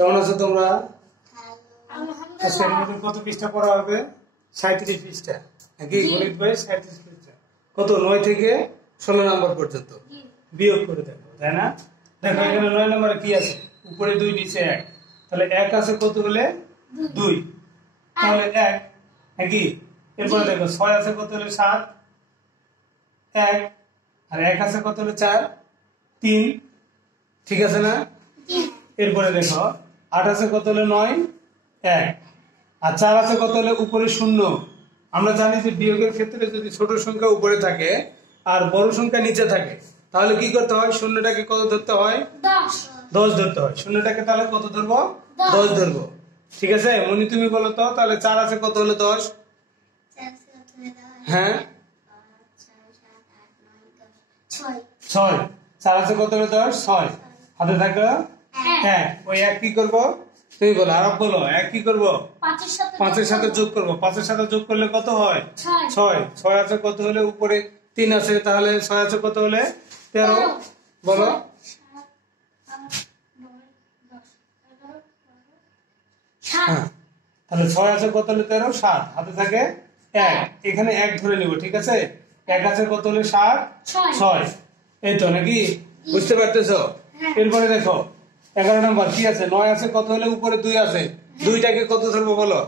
কেমন আছো তোমরা? আজকের মধ্যে কত পৃষ্ঠা পড়া হবে? 37 পৃষ্ঠা নাকি? গণিত বই 37 পৃষ্ঠা। কত? 9 থেকে 16 নম্বর পর্যন্ত বিয়োগ করে দেখো, তাই না? দেখো এখানে 9 নম্বরে কি আছে? উপরে 2 নিচে 1, তাহলে 1 আছে কত হলে 2, তাহলে 1 নাকি? এরপরে দেখো 6 আছে কত হলে 7, 1, আর 1 আছে কত হলে 4, 3, ঠিক আছে না? এরপরে দেখো 8 আছে কত হলে 9, 1, আর 4 আছে কত হলে উপরে 0। আমরা জানি যে বিয়োগের ক্ষেত্রে যদি ছোট সংখ্যা উপরে থাকে আর বড় সংখ্যা নিচে থাকে তাহলে কি করতে হয়? শূন্যটাকে কত ধরতে হয়? 10 ধরতে হয়। শূন্যটাকে তাহলে কত ধরবো? 10 ধরবো, ঠিক আছে? মনি তুমি বলো তো, তাহলে 4 আছে কত হলে 10? হ্যাঁ 6, 4 আছে কত হলে 10? 6, হাতে থাকলো 1, ওই 1 কি করবো? তুমি বলো, আরব বলো, 1 কি করবো? 5 এর সাথে যোগ করবো। 5 এর সাথে যোগ করলে কত হয়? 6, 6 আছে কত হলে উপরে 3 আছে, তাহলে 6 আছে কত হলে 13, বলো। হ্যাঁ, তাহলে 6 আছে কত হলে 13, 7, হাতে থাকে 1, এখানে 1 ধরে নিব, ঠিক আছে? 1 আছে কত হলে 7, 6, এই তো নাকি? বুঝতে পারতেছো? এরপরে দেখো 11 নম্বর কি আছে? 9 আছে কত হলে উপরে 2 আছে, 2টাকে কত ধরবো বলো?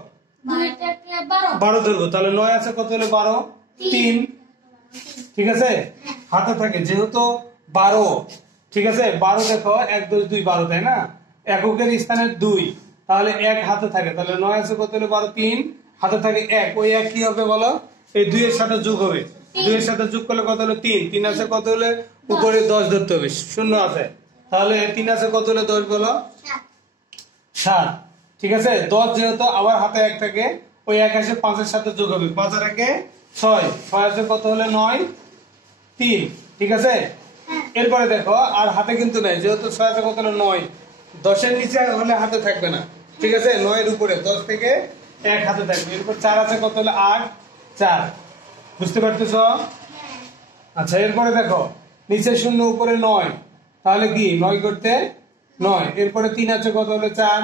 12 ধরবো। তাহলে 9 আছে কত হলে 12, 3, ঠিক আছে? হাতে থাকে যেহেতু 12, ঠিক আছে? 12 দেখো 1 2 2 12, তাই না? এককের স্থানে 2, তাহলে 1 হাতে থাকে, তাহলে 9 আছে কত হলে 12, 3, হাতে থাকে 1, ওই 1 কি হবে বলো? এই 2 এর সাথে যোগ হবে, 2 এর সাথে যোগ করলে কত হলো 3, 3 আছে কত হলে উপরে 10 ধরতে হবে, 0 আছে, তাহলে 3 আছে কত হলে 10 বলো? 7, ঠিক আছে? 10 যেহেতু আবার হাতে 1 থাকে, ওই 1 এসে 5 এর সাথে যোগ হবে, 5 আর 1 6, 6 আছে কত হলে 9, 3, ঠিক আছে? এরপরে দেখো আর হাতে কিন্তু নাই, যেহেতু 6 আছে কত হলে 9, 10 এর নিচে হলে হাতে থাকবে না, ঠিক আছে? 9 এর উপরে 10 থেকে 1 হাতে থাকবে। এরপর 4 আছে কত হলে 8, 4, বুঝতে পারতেছ? আচ্ছা, এরপরে দেখো নিচে 0 উপরে 9, তাহলে কি 9 করতে 9, এরপরে 3 আছে কত হলে 4,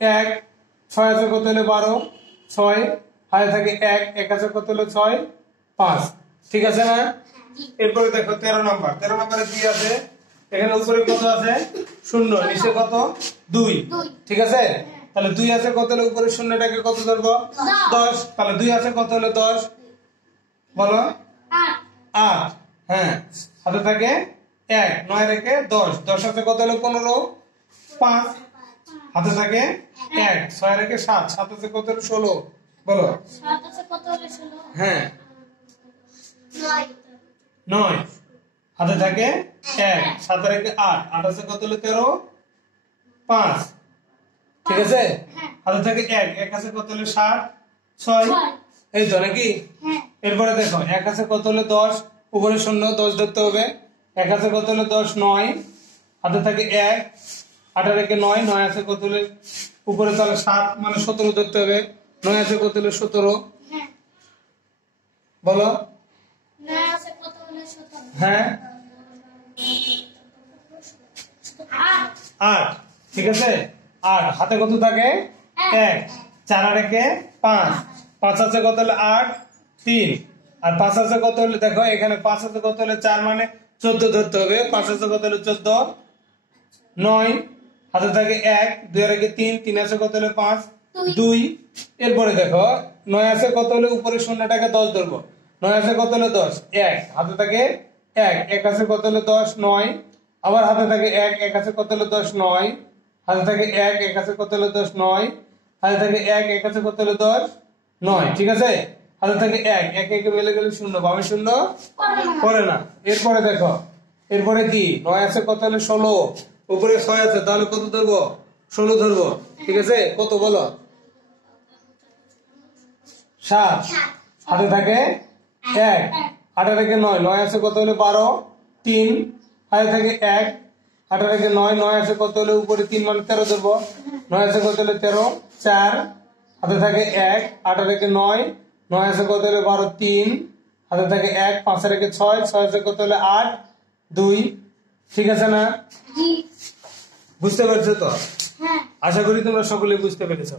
1, 6 আছে কত হলে 12, 6, হাতে থাকে 1, 1 আছে কত হলে 6, 5, ঠিক আছে না? এরপরে দেখো 13 নম্বর, 13 নম্বরে কি আছে? এখানে উপরে কত আছে? 0, নিচে কত? 2, ঠিক আছে? তাহলে 2 আছে কত হলে উপরে 0টাকে কত ধরবো? 10, তাহলে 2 আছে কত হলে 10 বলো? 8, হ্যাঁ, হাতে থাকে 1, 9 রেখে 10, 10 আছে কত হলে 15, 5, হাতে থাকে 1, 6 রেখে 7, 7 আছে কত হলে 16, বলো? 7 আছে কত হলে 16, হ্যাঁ 9, হাতে থাকে 1, 7 রেখে 8, 8 আছে কত হলে 13, 5, ঠিক আছে? হাতে থাকে 1, 1 আছে কত হলে 7, 6, এই তো নাকি? এরপরে দেখো 1 আছে কত হলে 10, উপরে 0, 10 ধরতে হবে, 1 আছে কত হলে 10, 9, হাতে থাকে 1, 8 রেখে 9, 9 আছে কত হলে উপরে, তাহলে 7 মানে 17 ধরতে হবে, 9 আছে কত হলে 17, বলো? 9 আছে কত হলে 17, হ্যাঁ 8, ঠিক আছে? 8, হাতে কত থাকে? 1, 4 রেখে 5, 5 আছে কত হলে 8, 3, আর 5 আছে কত হলে, দেখো এখানে 5 আছে কত হলে 4 মানে 14 ধরতে হবে, 5 আছে কত হলে 14, 9, হাতে থাকে 1, 2 রেখে 3, 3 আছে কত হলে 5, 2, এরপরে দেখো 9 আছে কত হলে উপরে 0টাকে 10 ধরবো, 9 আছে কত হলে 10, 1, হাতে থাকে 1, 1 আছে কত হলে 10, 9, আবার হাতে থাকে 1, 1 আছে কত হলে 10, 9, হাতে থাকে 1, 1 আছে কত হলে 10, 9, হাতে থাকে 1, 1 আছে কত হলে 10, 9, ঠিক আছে? হাতে থাকে 1, 1 1 মিলে গেলে 0, বামে 0 পড়ে না। এরপরে দেখো এরপরে কি 9 আছে কত হলে 16, উপরে 6 আছে, তাহলে কত ধরবো? 16 ধরবো, ঠিক আছে? কত বলো? 7, হাতে থাকে 1, 8 রেখে 9, 9 আছে কত হলে 12, 3, হাতে থাকে 1, 8 রেখে 9, 9 আছে কত হলে উপরে 3 মানে 13 ধরবো, 9 আছে কত হলে 13, 4, হাতে থাকে 1, 8 রেখে 9, 9 আছে কত হলে 12, 3, হাতে থাকে 1, 5 রেখে 6, 6 আছে কত হলে 8, 2, ঠিক আছে না? বুঝতে পারছো তো? আশা করি তোমরা সকলে বুঝতে পেরেছো।